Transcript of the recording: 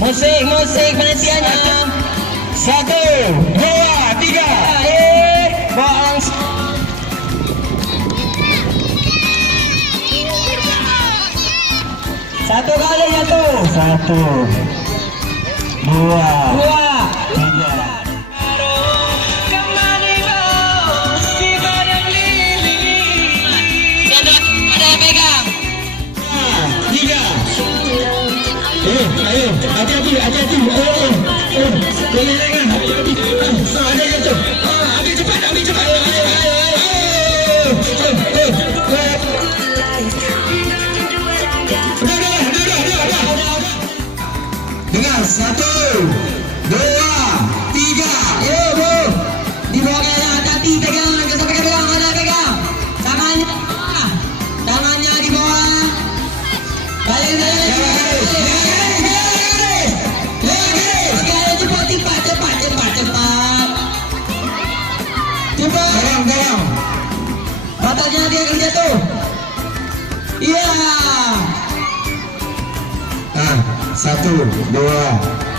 Musik penantiannya. 1, 2, 3. Bawa langsung. Satu kali jatuh. 1, 2, 2. 3. Tiga. Ayo, hati-hati. Jangan lengah. Ada jatuh. Ambil cepat. Udah. Dengar, 1, 2, 3. Bu. Di bawah kanan, hati-hati pegang, jangan sampai pegang, ada pegang. Tangannya di bawah. Balik. Cepat. Dorong. Batanya dia akan jatuh. Iya. 1, 2,